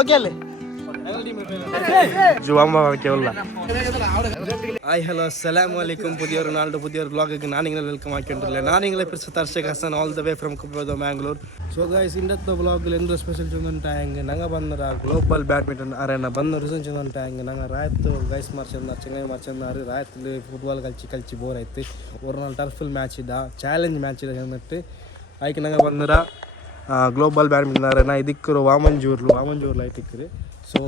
okay ಅಲ್ಲಿ ಜುವಾಂಬ ಕೇವಲ hi hello ಅಸ್ಸಲಾಮು ಅಲೈಕುಮ್ പുതിയൊരു നാളുടെ പുതിയൊരു വ്ളോഗിലേക്ക് ഞാനിങ്ങനെ വെൽക്കം ആക്കിയിട്ടില്ല ഞാനിങ്ങനെ Darshak Hasan all the way from ಕುಪ್ಪದ ಮ್ಯಾಂಗ್ಳೂರ್ ಸೊ ಗೈಸ್ ಇಂದತ್ತ ವ್ಲಾಗ್ ಎಂದು ಸ್ಪೆಷಲ್ ಚಂದಂಟಾಯಂಗೆ ನಂಗೆ ಬಂದರ ಗ್ಲೋಬಲ್ ಬ್ಯಾಡ್ಮಿಂಟನ್ ಅರೇನಾ ಬಂದು ರಿಸನ್ ಚಂದಂಟಾಯಂಗೆ ನಂಗೆ ರಾಯ್ತು ಗೈಸ್ ಮಾರ್ಚಂದಾರು ಚೆನ್ನೈ ಮಾರ್ಚಂದಾರು ರಾಯ್ತು ಫುಟ್ಬಾಲ್ ಕಲ್ಚಿ ಬೋರ್ ಆಯ್ತು ஒரு நாள் ಟರ್ಫಲ್ ಮ್ಯಾಚ್ ಇದ್ದ ಚಾಲೆಂಜ್ ಮ್ಯಾಚ್ ಇದೆ ಅಂದ್ಬಿಟ್ಟು ಆಯ್ಕೆ ನಂಗೆ ಬಂದರ ಗ್ಲೋಬಲ್ ಬ್ಯಾಡ್ಮಿಂಟನ್ ಅರೇನಾ ಇದಕ್ಕರು ವಾಮಂಜೂರ್ಲು ಆಯ್ತಿಕ್ಕಿರಿ ಸೊ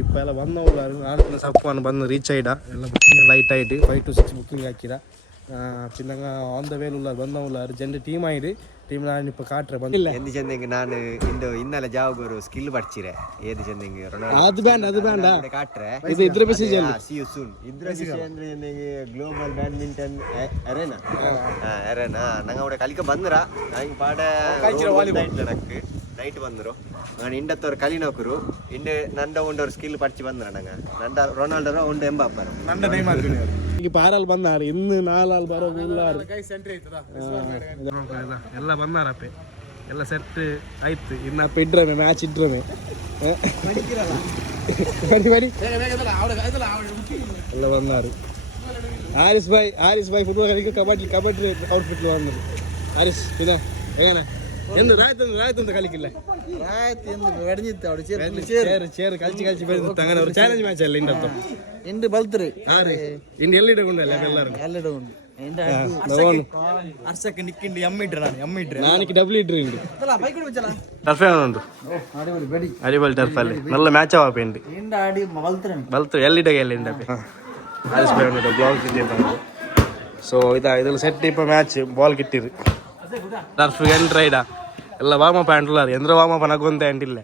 இப்போ எல்லாம் வந்தவங்களாரு நாளைக்கு சப்பான் வந்து ரீச் ஆகிடா எல்லாம் புக்கிங் லைட் ஆகிட்டு 5 to 6 புக்கிங் ஆக்கிடா பின்னாங்க ஆன் த வேல உள்ளார் வந்தவங்களாரு ஜெண்டு டீம் ஆகிடு ಟೀಮ್ ನಾನು ಇಪ್ಪ ಕಾಟ್ರೆ ಬಂದಿಲ್ಲ ಎಂದು ಚೆಂದಂಗೆ ನಾನು ಇಂದು ಇನ್ನೆಲ್ಲ ಜಾವಾಗ ஒரு ಸ್ಕಿಲ್ படிச்சிರೆ ಏದು ಚೆಂದಂಗೆ ಅದು ಬೇಡ ಕಾಟ್ರೆ ಇದು ಇದ್ರ ಮೆಸೇಜ್ ಅಲ್ಲ ಸಿ ಯು ಸೂನ್ ಇದ್ರ ಮೆಸೇಜ್ ಅಂದ್ರೆ ಚೆಂದಂಗೆ ಗ್ಲೋಬಲ್ ಬ್ಯಾಡ್ಮಿಂಟನ್ ಅರೇನಾ ನಂಗೆ ಅವಡೆ ಕಲಿಕ ಬಂದ್ರ ನಂಗೆ ಪಾಡ ನೈಟ್ ನೈಟ್ ಬಂದರು ನಾನು ಇಂಡತ್ತವ್ರು ಕಲಿನೋಕರು ಇಂಡೆ ನಂದ ಒಂದವ್ರು ಸ್ಕಿಲ್ ಪಡಿಸಿ ಬಂದ್ರ ನಂಗೆ ನಂದ ರೊನಾಲ್ಡೋ ಒಂದು ಎಂಬಾಪರು ನಂದ ಟೈಮ್ ಆಗ್ತೀನಿ ಈಗ ಪಾರಲ್ಲಿ ಬಂದಾರು ಇನ್ನು ನಾಲ್ ಬರೋ ಎಲ್ಲ ಬಂದಾರಪ್ಪೆ ಎಲ್ಲ ಸೆಟ್ ಆಯ್ತು ಇನ್ನಪ್ಪ ಇಡ್ರಮೆ ಮ್ಯಾಚ್ ಇಡ್ರಮೆ ಎಲ್ಲ ಬಂದಾರು ಹಾರಿಸ್ ಬಾಯ್ ಫುಟ್ಬಾಲ್ കളിക്കും കബഡി ഔട്ട്ഫിറ്റിൽ വന്നത് ഹാരിസ് പിന്നെ എങ്ങനെ എന്ത് രായത്തൊന്നും കളിക്കില്ല ചേർ കളിച്ച് വരുന്നത് അങ്ങനെ ഒരു ചാലഞ്ച് മാച്ച് അല്ല ഇന്നത്തെ ಇಂದು ಬಲ್ತ್ರಿ ಇನ್ನು ಎಲ್ಲಿಡ ಕೊಂಡಲ್ಲ ಎಲ್ಲರೂ ಎಲ್ಲೆಡೆ ಉಂಟು ಅರ್ಸಕ್ಕೆ ನಿಕ್ಕಿಂಡು ಎಮ್ಮಿಡ್ರೆ ನಾನಿಕ್ಕೆ ಡಬ್ಲ್ಯೂ ಇಡ್ರಿ ಟರ್ಫ್ ಉಂಟು ಅಡಿಬಲ್ ಟರ್ಫ್ ಅಲ್ಲಿ നല്ല ಮ್ಯಾಚ್ ಆವಪ್ಪೆಂಡು ಬಲ್ತ್ರಿ ಎಲ್ಲಿಡಗೆ ಎಲ್ಲಿಂದ ಬ್ಲಾಗ್ ಸೊ ಇದ್ರಲ್ಲಿ ಸೆಟ್ ಇಪ್ಪ ಮ್ಯಾಚ್ ಬಾಲ್ ಕಿಟ್ಟಿರಿ ಟರ್ಫ್ಗೆ ಎಂಟ್ರ್ ಐಡ ಎಲ್ಲ ವಾರ್ಮಪ್ ಆಂಟ್ಲಾರು ಎಂದ್ರ ವಾರ್ಮಪ್ ನಗೊಂತ ಅಂಟಿಲ್ಲ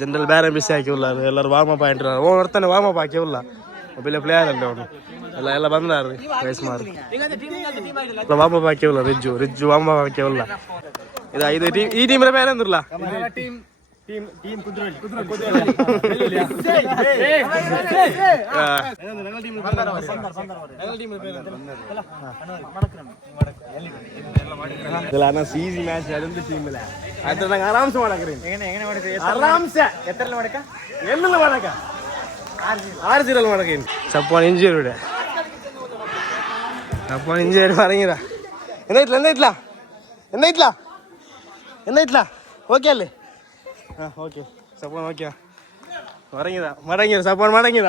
ಜನರಲ್ ಬೇರೆ ಬಿಸಿ ಹಾಕಿ ಉಳ್ಳಾರು ಎಲ್ಲರೂ ವಾರ್ಮಪ್ ಆಂಟ್ಲಾರು ಓ ಬರ್ತಾನೆ ವಾರ್ಮಪ್ ಹಾಕಿ ಉಲ್ಲ ಒಬ್ಬ ಪ್ಲೇಯರ್ ಅಲ್ಲ ಅವನು ಎಲ್ಲ ಬಂದಾರು ವಯಸ್ಸು ಮಾರು ವಾರ್ಮಪ್ ಹಾಕಿ ಉಲ್ಲ ರಿಜ್ಜು ವಾರ್ಮಪ್ ಹಾಕಿ ಉಲ್ಲ ಇದು ಈ ಟೀಮ್ ಬೇರೆ ಅಂದ್ರಲ್ಲ ಈಸಿ ಮ್ಯಾಚ್ ಅದೊಂದು ಟೀಮ್ ಇಲ್ಲ ಆದ್ರೆ ನಂಗೆ ಆರಾಮ್ಸೆ ಮಾಡಕ್ರಿ ಆರಾಮ್ಸೆ ಎಲ್ಲ ಮಾಡಕ 6-0 ಮಾಡಕ ಸಪ್ಪಾನ್ ಇಂಜುರಿ ಸಪ್ಪಾನ್ ಇಂಜುರಿ ಮರಂಗಿರ ಎಂದೈತ್ಲಾ ಓಕೆ ಅಲ್ಲಿ ಹಾಂ ಓಕೆ ಸಪೋನ್ ಓಕೆ ಮಡಂಗಿರ ಸಪೋನ್ ಮಡಂಗಿರ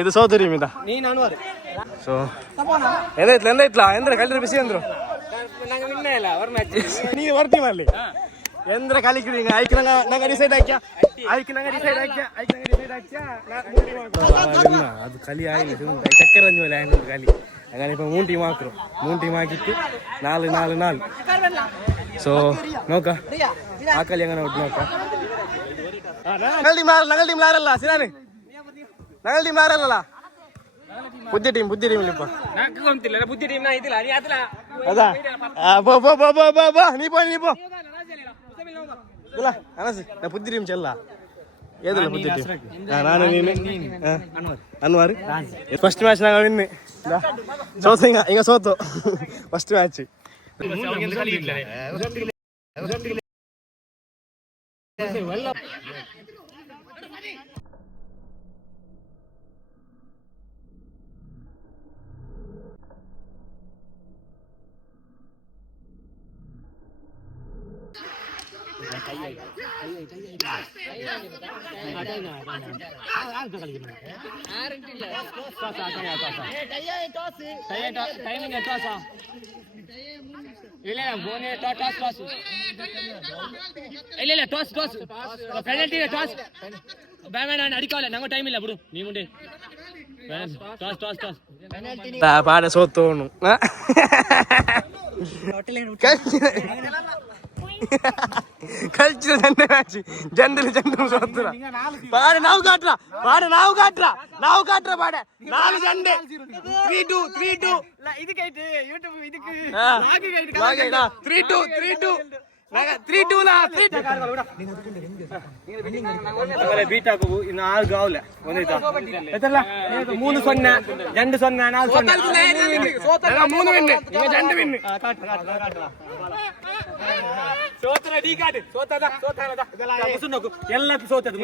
ಇದು ಸೋತರಿ ಮಿದ ಸೊ ಎಂದೈತ್ಲಾ ಎಂದ್ರೆ ಕಲ್ರಿ ಬಿಸಿ ಅಂದ್ರು ನೀ ಬರ್ತೀವಿ ಅಲ್ಲಿ ಎಂದ್ರ ಕಲಿಕ್ರಿ ಐಕ್ ನಂಗೆ ಡಿಸೈಡ್ ಹಾಕ್ಯ ಅದು ಕಲಿ ಆಗಿ ಚಕ್ಕರ ಅಂಜೋಲೆ ಕಲಿ അങ്ങനെ ഇപ്പം 3 ടീം ആക്കും 3 ടീം ആക്കിയിട്ട് 4 സോ നോക്കാം ആ കളി അങ്ങനെ നോക്കാം ഞങ്ങൾ ടീം ആരല്ല സിനാന് ഞങ്ങൾ ടീം ആരല്ല പുതിയ ടീം ഇപ്പൊ അതാ നീ പോ ಅನಸ್ ನಾ ಪುದ್ದಿ ಟೀಮ್ ಚೆಲ್ಲ ಏದಲ್ಲ ಪುದ್ದಿ ಟೀಮ್ ನಾನು ನೀನು ಅನ್ವಾರ್ ಫಸ್ಟ್ ಮ್ಯಾಚ್ ನಾಗ ವಿನ್ ಸೋತು ಹಿಂಗ ಸೋತು ಫಸ್ಟ್ ಮ್ಯಾಚ್ ಅಡಿಕಾಲ ನಂಗೆ ಟೈಮ್ ಇಲ್ಲ ಬಿಡು ನೀ ಮುಂದೆ പാടെ സോത്തോണു കളിച്ചില്ല ജന്റെ മാച്ച് ജണ്ടിൽ സോത്തുക പാടെ നാവ് കാട്ടാ പാടെ നാവ് കാട്ടാ പാടെ 4 ജണ്ട് 3-2 3-2 3-2 ಬೀಟ್ ಹಾಕುವು ಇನ್ನು 4 ಆವ್ಲೆ ಒಂದೈತಾ ಎತ್ತಲ್ಲ 3-0 2-0 4-0 ಸೋತ್ರ ಡಿ ಕಾರ್ಡ್ ಸೋತದ ಮುಸುನೋಕು ಎಲ್ಲದು ಸೋತದು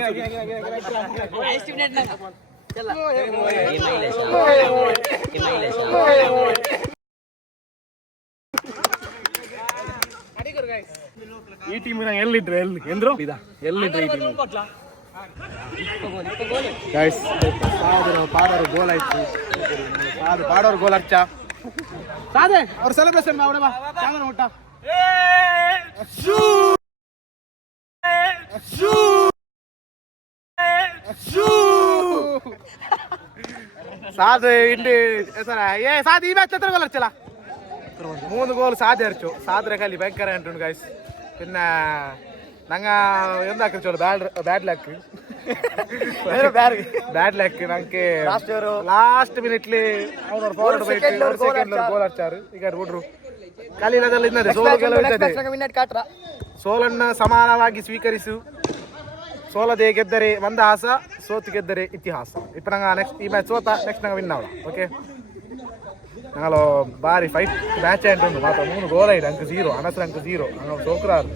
ಈ ಟೀಮ್ ಎಲ್ಲಿಟ್ರೆ ಎಂದ್ರು ಎಲ್ಲಿಟ್ರೆ ಈ ಟೀಮ್ ಗೈಸ್ ಪಾಡೋರು ಗೋಲ್ ಆಯ್ತು ಪಾಡೋರು ಗೋಲ್ ಹಚ್ಚ ಸಾದೆ ಅವ್ರು ಸೆಲೆಬ್ರೇಷನ್ ಮಾಡ ಸಾಂಗನ ಊಟ സാദ് ഉണ്ട് സാദ് ഈ മാച്ച് എത്ര ഗോൾ അടിച്ചല 3 ഗോൾ സാദ് അടിച്ചു സാദിനെ കളി ഭയങ്കര ആയിട്ടുണ്ട് ഗൈസ് പിന്നെ ഞങ്ങ എന്താക്കിച്ചോളൂ ബാഡ് ലക്ക് ഞങ്ങക്ക് ലാസ്റ്റ് മിനിറ്റില് ഫോർവേഡ് പോയിട്ട് ഗോൾ അടിച്ചാറ് ಈಗ ಹುಡ್ರು ಕಲಿನದಲ್ಲಿ ಇನ್ನದೆ ಸೋಲನ್ನ ಸಮಾನವಾಗಿ ಸ್ವೀಕರಿಸು ಸೋಲದೆ ಗೆದ್ದರೆ ಮಂದಹಾಸ ಸೋತು ಗೆದ್ದರೆ ಇತಿಹಾಸ ಇಪ್ಪ ನಂಗೆ ನೆಕ್ಸ್ಟ್ ಈ ಮ್ಯಾಚ್ ಸೋತ ನೆಕ್ಸ್ಟ್ ನಂಗೆ ವಿನ್ ಆವಲ್ಲ ಓಕೆ ഞങ്ങളോ ഭാരി ഫൈറ്റ് മാച്ച് ആയിട്ടുണ്ട് മാത്രം 3 ഗോളായിട്ട് ഞങ്ങൾക്ക് 0 അനസർ ഞങ്ങൾക്ക് 0 ഞങ്ങൾ സോക്കറാറ്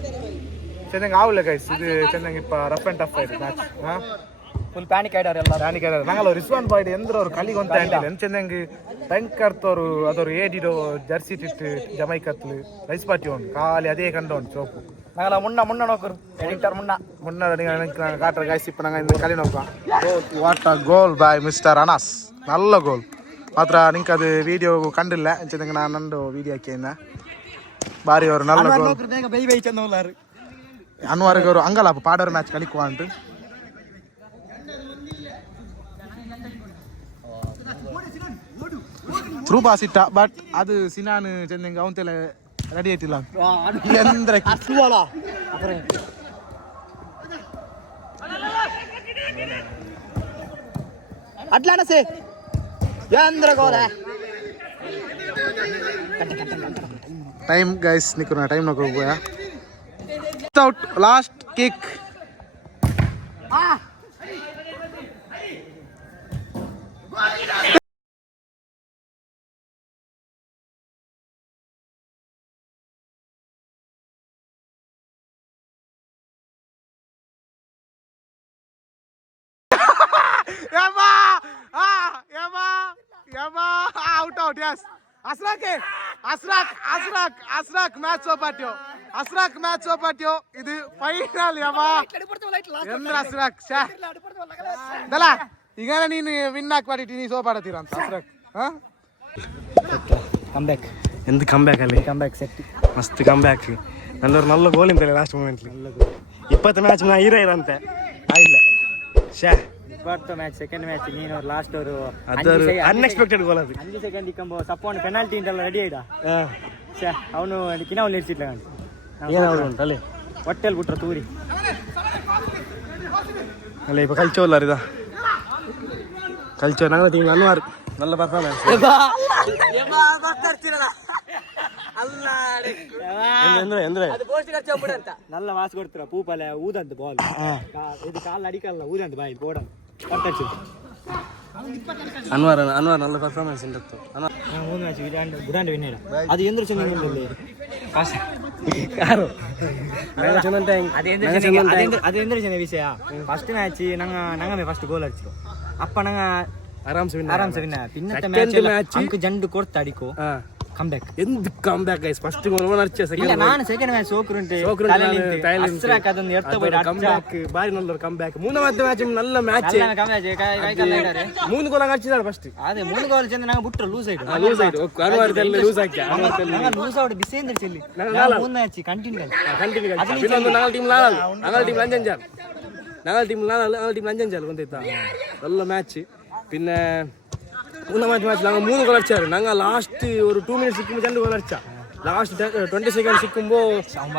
ചെന്നൈ ആവില്ല ഗൈസ് ഇത് ചെന്നൈ ഇപ്പം റഫ് ആൻഡ് ടഫ് ആയിട്ട് ಮ್ಯಾಚ್ ಫುಲ್ ಪ್ಯಾನಿಕ್ ಆಯ್ದಾರೆ ಎಲ್ಲ ಪ್ಯಾನಿಕ್ ಆಯ್ದಾರೆ ഞങ്ങൾ ರಿಸ್ವಾನ್ ಬಾಯ್ಡ್ ಎಂದ್ರ ಅವ್ರು ಕಲಿಗೆ ಅಂತ ಹೇಳಿಲ್ಲ ಚೆನ್ನಂಗೆ ಭಯಂಕರ್ತವ್ರು ಅದವ್ರು ಏಡಿಡೋ ಜರ್ಸಿ ಇಟ್ಟಿಟ್ಟು ಜಮೈಕತ್ಲು ರೈಸ್ ಪಾರ್ಟಿ ಉಂಟು ಖಾಲಿ ಅದೇ ಕಂಡು ಸೋಪು நாங்கள முன்ன நோக்குறோம் எடிட்டர் முன்ன நீங்கள் காட்டுற காய்ச்சி இப்போ நாங்கள் இந்த களி நோக்கம் what a goal by mister Anas நல்ல கோல் ಮಾತ್ರ ನಿಂಗೆ ಅದು ವಿಡಿಯೋ ಕಂಡಿಲ್ಲ ಅಂಚೆದಂಗೆ ನಾನು ನಂದು ವಿಡಿಯೋ ಹಾಕಿದ್ದೆ ಬಾರಿ ಅವರು ನಲ್ಲ ಗೋಲ್ ಅನ್ವಾರ್ಗೆ ಅವರು ಹಂಗಲ್ಲ ಪಾಡೋರು ಮ್ಯಾಚ್ ಕಲಿಕುವ ಅಂತ ಥ್ರೂ ಪಾಸ್ ಇಟ್ಟ ಬಟ್ ಅದು ಸಿನಾನ್ ಚೆನ್ನಂಗೆ ಅವಂತೆಲ್ಲ ರೆಡಿ ಆಯ್ತಿಲ್ಲ ಎಂದ್ರೆ ಅಟ್ಲಾನಸೆ ಯಾಂದ್ರ ಗೋಲ ಟೈಮ್ ಗೈಸ್ ನಿಕ್ಕುನ ಟೈಮ್ ನೋಡ್ಕೊ ಹೋಗ್ಬೋಯಾ out last kick out yes ಅಸ್ರಾಕ್ ಮ್ಯಾಚ್ ಸೋಪಾಟ್ಯೋ ಅಸ್ರಾಕ್ ಮ್ಯಾಚ್ ಸೋಪಾಟ್ಯೋ ಇದು ಫೈನಲ್ ಯಮಾ ಎಂದ್ರ ಅಸ್ರಾಕ್ ದಲ್ಲ ಈಗ ನೀನು ವಿನ್ ಹಾಕ್ಬಿಟ್ಟು ನೀನು ಸೋಪಾಡತ್ತೀರ ಅಂತ ಅಸ್ರಾಕ್ ಕಮ್ಬ್ಯಾಕ್ ಎಂತ ಕಮ್ಬ್ಯಾಕ್ ಅಲ್ಲಿ ಕಮ್ಬ್ಯಾಕ್ ಸೆಟ್ ಮಸ್ತ್ ಕಮ್ಬ್ಯಾಕ್ ನಂದವ್ರು ನಲ್ಲ ಗೋಲ್ ಇಂತಲ್ಲ ಲಾಸ್ಟ್ ಮೂಮೆಂಟ್ಲಿ 20 ಮ್ಯಾಚ್ ನಾ ಇರಂತೆ ಆಯಿಲ್ಲ ಶೇ ಫಸ್ಟ್ ಮ್ಯಾಚ್ ಸೆಕೆಂಡ್ ಮ್ಯಾಚ್ ನೀನು ಲಾಸ್ಟ್ ಅವರು ಅನ್ಎಕ್ಸ್ಪೆಕ್ಟೆಡ್ ಗೋಲ್ ಅದು 5 ಸೆಕೆಂಡ್ ಇಕ್ಕಂಬ ಸಪೋನ್ ಪೆನಾಲ್ಟಿ ಇಂದಲ್ಲ ರೆಡಿ ಆಯ್ತಾ ಛೇ ಅವನು ಕಿನ ಅವ್ನು ನಿಲ್ಸಿಟ್ಲ ಏನಾದ್ರು ಉಂಟಲ್ಲಿ ಹೊಟ್ಟೆಲ್ ಬಿಟ್ರ ತೂರಿ ಅಲ್ಲ ಇಪ್ಪ ಕಲ್ಚೋಲ್ಲ ಇದ ಕಲ್ಚೋ ನಂಗೆ ಟೀಮ್ ಅನ್ವಾರ್ நல்ல ಪರ್ಫಾರ್ಮೆನ್ಸ್ நல்ல வாசு கொடுத்துற பூப்பால ஊதந்து பால் இது கால் அடிக்கல ஊதந்து பாய் போட ಅನ್ವಾರ್ நல்ல ಪರ್ಫಾರ್ಮೆನ್ಸ್ ಉಂಟು ಮೂರು ಮ್ಯಾಚ್ ಗುಡಾಂಡ್ ವಿನ್ ಅದು ಎಂದ್ರು ಚೆನ್ನಂಗಿಲ್ಲ ಯಾರು ಅದೆಂದ್ರೆ ಚೆನ್ನ ವಿಷಯ ಫಸ್ಟ್ ಮ್ಯಾಚ್ ನಂಗೆ ಫಸ್ಟ್ ಗೋಲ್ ಅಡಿಸಿರು ಅಪ್ಪ ನಂಗೆ ಆರಾಮ್ಸೆ ವಿನ್ ಪಿನ್ನತ್ತ ಮ್ಯಾಚ್ ಅಂಕ ಜಂಡು ಕೊಡ್ತಾ ಅಡಿಕೋ ಕಮ್ಬ್ಯಾಕ್ ಎಂತ comeback guys first goal own ಅರ್ಚೆ ಸೆಕೆಂಡ್ ನಾನು ಸೆಕೆಂಡ್ ಮ್ಯಾಚ್ ಸೋಕರುಂಟೆ ಅಸ್ರಾಕ್ ಅದನ್ನ ಎರ್ತ ಬೈಡ ಕಮ್ಬ್ಯಾಕ್ ಬಾರಿ ನಲ್ಲರು ಕಮ್ಬ್ಯಾಕ್ ಮೂರನೇ ಮ್ಯಾಚ್ ನಲ್ಲ ಮ್ಯಾಚ್ ಮೂರು ಗೋಲ್ ಅರ್ಚಿದಾರೆ ಫಸ್ಟ್ ಅದೇ 3 ಗೋಲ್ ಚೆಂದ ನಂಗೆ ಬಿಟ್ರು ಲೂಸ್ ಆಯ್ತು ಅನ್ವಾರದಲ್ಲಿ ಲೂಸ್ ಹಾಕಿ ಲೂಸ್ ಆಗಿ ಬಿಸೇಂದ್ರ ಚೆಲ್ಲಿ 3 ಮ್ಯಾಚ್ ಕಂಟಿನ್ಯೂ ಇನ್ನೊಂದು ನಾಲ್ ಟೀಮ್ ಲಂಜಂಜಾಲ್ ಗೊತ್ತಾಯ್ತಾ நல்ல ಮ್ಯಾಚ್ പിന്നെ മൂന്നാമത്തെ മാച്ച് ഞങ്ങൾ 3 ഗോൾ അടിച്ചാറ് ഞങ്ങൾ ലാസ്റ്റ് ഒരു 2 മിനിറ്റ് സിക്കുമ്പോൾ 2 ഗോൾ അടിച്ച ലാസ്റ്റ് 20 സെക്കൻഡ് സിക്കുമ്പോൾ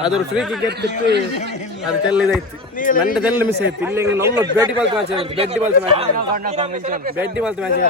അതൊരു ഫ്രീ കിക്ക് എടുത്തിട്ട് അത് തെല്ലിതാಯ್ತು ನನ್ನ ತೆಲ್ಲ ಮಿಸ್ ಆಯ್ತು ಇല്ലെങ്കിൽ ನಮ್ಮ ಬೆಡ್ಡಿ ಬಾಲ್ತ್ ಮ್ಯಾಚ್